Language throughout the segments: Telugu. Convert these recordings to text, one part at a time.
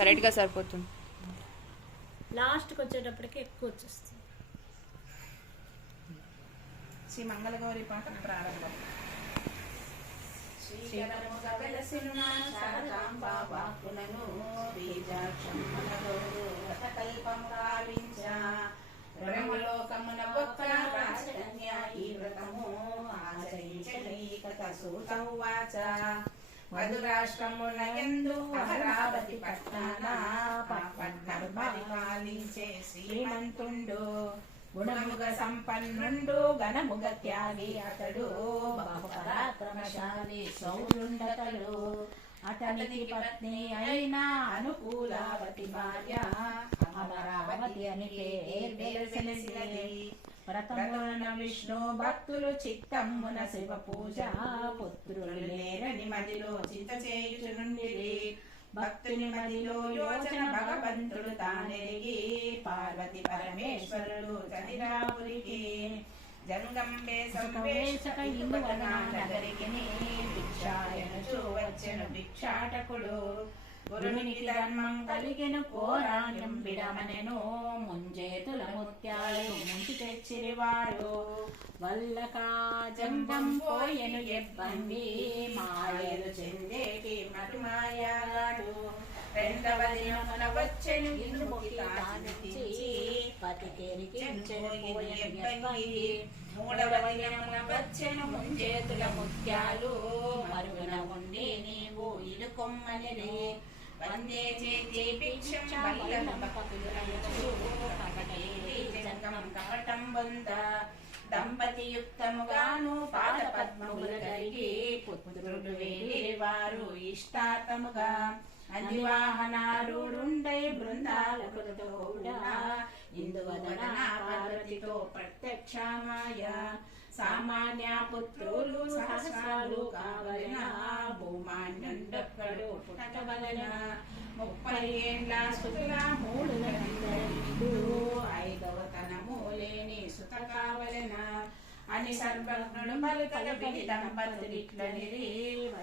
కరెక్ట్గా సరిపోతుంది. లాస్ట్కి వచ్చేటప్పటికి ఎక్కువ వచ్చేస్తుంది. శ్రీ మంగళగౌరి పాట ప్రారంభం. శ్రీకరముగ వెలసినున్న శారదాంబా వాక్కులను బీజాక్షమ్మనగౌరు రథకల్పము గావించ బ్రహ్మలోకమున ఒక్క రాజకన్య ఈ వ్రతము ఆచరించని కథ సూతౌవాచ. మధురాష్ట్రమున యందు అమరావతి పట్నాన పరిపాలించే శ్రీమంతుండు గుణముగ సంపన్నుండు ఘనముగ త్యాగి అతడు బహుపరాక్రమశాలి శౌర్యుండతడు. అతనికి పత్ని అయిన అనుకూలావతి భార్య అమరావతి అని తెలిసినది. వ్రతమున విష్ణు భక్తులు చిత్తమున శివ పూజ పుత్రులు లేరని మదిలో చింత చేయుచునుండిరి. భక్తుని మదిలో యోచన భగవంతుడు తానెరిగి పార్వతి పరమేశ్వరుడు చనిరాపురికి జంగంబే సంవేశక నగరికి భిక్షాయనుచు వచ్చెను భిక్షాటకుడు. గురునికి ధర్మం కలిగెను కోరాణ్యం విడమనెను ముంజేతుల ముత్యాలు ముంచి తెచ్చిరివాడు. వల్లకా జంగం పోయెను ఎబ్బంది మాయలు చెందేటి మటుమాయాడు. రెండవ దినమున వచ్చెను ఇంద్రుముఖి కాంతి పతికెరికించెను ఎబ్బంది. మూడవ దినమున వచ్చెను ముంజేతుల ముత్యాలు మరుగున ఉండి నీవు ఇలుకొమ్మనిరి. వందే చేతి భిక్షం జంగం కపటం బొంద దంపతి యుక్తముగాను పాద పద్మములు కలిగి పుత్రుడు వేలివారు ఇష్టాతముగా అధివాహనారుండై బృందాలకు తోడా ఇందువదన పార్వతితో ప్రత్యక్షమాయ. సామాన్య పుత్రులు సహస్రాలు కావలన భూమాన్యుండొక్కడు పుట్టవలన. 30 ఏండ్ల సుతుల 3 నెలలు 5వ తనము లేని సుత కావలన అని సర్వజ్ఞుడు మలుకల విధి దంపతులిట్లనిరి.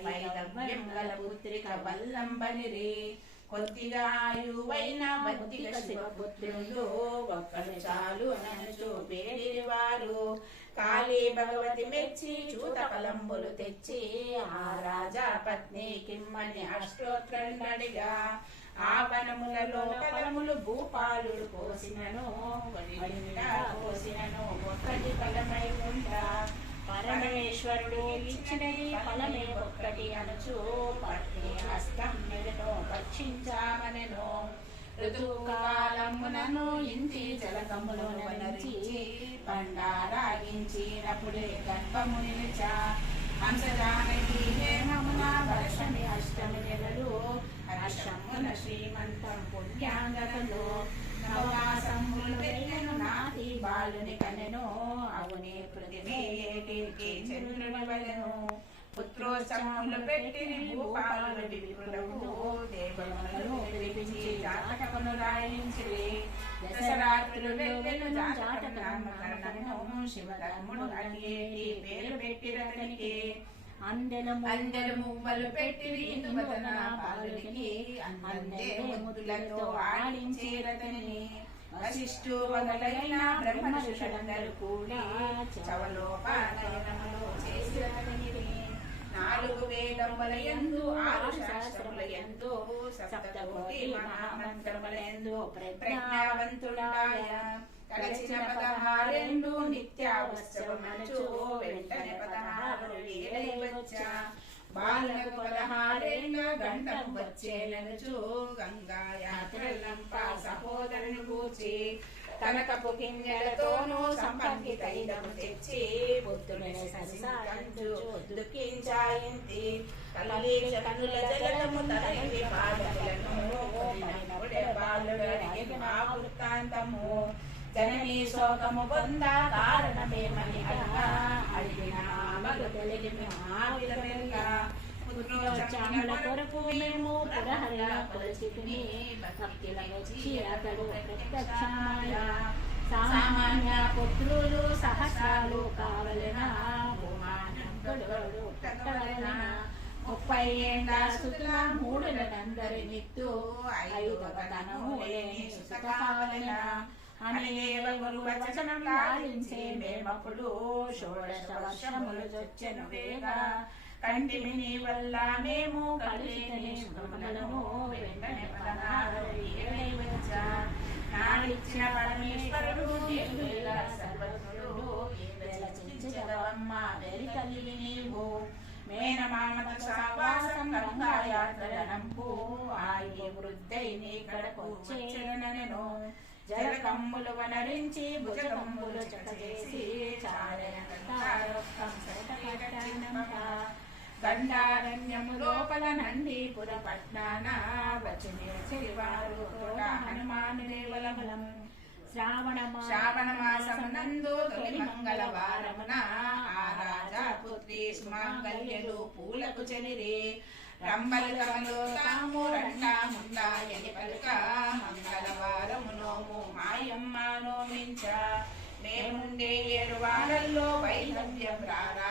వైదవ్యం గల పుత్రిక వల్లంబనిరి. కొద్దిగా ఆయువైన బద్దిక శివపుత్రులు ఒక్కడు చాలు ననుచు పేరివారు. కాళీ భగవతి మెచ్చి చూత ఫలంబులు తెచ్చి ఆ రాజా పత్ని కిమ్మని అష్టోత్రండడిగా. ఆ వనములలో ఫలములు భూపాలుడు కోసినను కోసినను ఒక్కటి ఫలమై ఉండా. పరమేశ్వరుడు ఇచ్చినది ఫలమే ఒక్కటి అనుచు పత్ని హస్తం మెడను భక్షించామనెను. ఋతుకాలమునను ఇంటి జలకములో వనరించి పండారాగించినప్పుడే గర్భము నిలిచా. హంసజానకి హేమమున వర్షమి అష్టమి నెలలు హర్షమున శ్రీమంతం పుణ్యాంగతలు. నవమాసములు వెళ్ళెను నాటి బాలుని కనెను అవుని పృథివీ ఏటికి చంద్రుని వలెను. పుత్రోత్సవములు పెట్టిన భూపాలుడు విప్రులకు దేవములను పిలిపించి జాతకమును రాయించిరి. దశరాత్రులు వెళ్ళెను జాతక నామకరణము శివధర్ముడు అడిగేటి పేరు పెట్టిరతనికి. అందెలు మువ్వలు పెట్టిరి ఇందువదన బాలునికి అందే ముద్దులతో ఆడించిరతని. వశిష్ఠు మొదలైన బ్రహ్మ ఋషులందరూ కూడా చవలోపానయనములు చేసిరతనిరి. 4 వేదముల యందు 6 శాస్త్రముల యందు సప్తకోటి మహామంత్రముల యందు ప్రజ్ఞావంతుడాయ. కలచిన 16 నిత్యావశ్యమనుచు వెంటనే 16 వేలై వచ్చా. బాలకు 16 గంటము వచ్చేలనుచు గంగా యాత్రలంప సహోదరుని గూర్చి కనకపు కింజలతోనూ సంపంగి తైలము తెచ్చి బుద్ధుని సరిసాంచు దుఃఖించాయింది. కలీల కన్నుల జలము తనవి బాలకులను బాలుడు అడిగిన మా వృత్తాంతము. జననీ శోకము పొంద కారణమేమని అడిగిన మగు తెలిగిన పుత్రోచాముల కొరకు మేము పురహరిగా కొలిచితిని. భక్తిల వచ్చి అతడు ప్రత్యక్షమాయ. సామాన్య పుత్రులు సహస్రాలు కావలన భూమానందుడు పుట్టవలన. 30 ఏండ్ల సుతుల మూడులందరి నిత్తు 5వ తనము లేని సుత కావలెన అని గురు వచనం లాలించే మేమప్పుడు షోడశ వర్షములు చొచ్చెను వేగా కంటిమి నీ వల్ల మేము కలిసి శుభములను వెంటనే 16 వచ్చా నాడిచ్చిన పరమేశ్వరుడు సర్వజ్ఞుడు చెంచదవమ్మ వెరి తల్లి నీవు మేనమామత సావాసం గంగాయాత్రలంపు ఆయి వృద్ధై నీ కడకు వచ్చేనను జలకమ్ములు వనరించి భుజకమ్ములు చటచేసి గండారణ్యము లోపల నందీపుర పట్నాన వచ్చినే చెలివారు తోట హనుమాను దేవలబలం శ్రావణ మాసమునందు తొలి మంగళవారమున ఆ రాజా పుత్రి సుమాంగల్యలు పూలకు చెలిరి రంబలు తమలో తాము రండా ముందాయని పలుక మంగళవారము నోము మాయమ్మ నోమించ మేముండే 7 వారల్లో వైలవ్యం రారా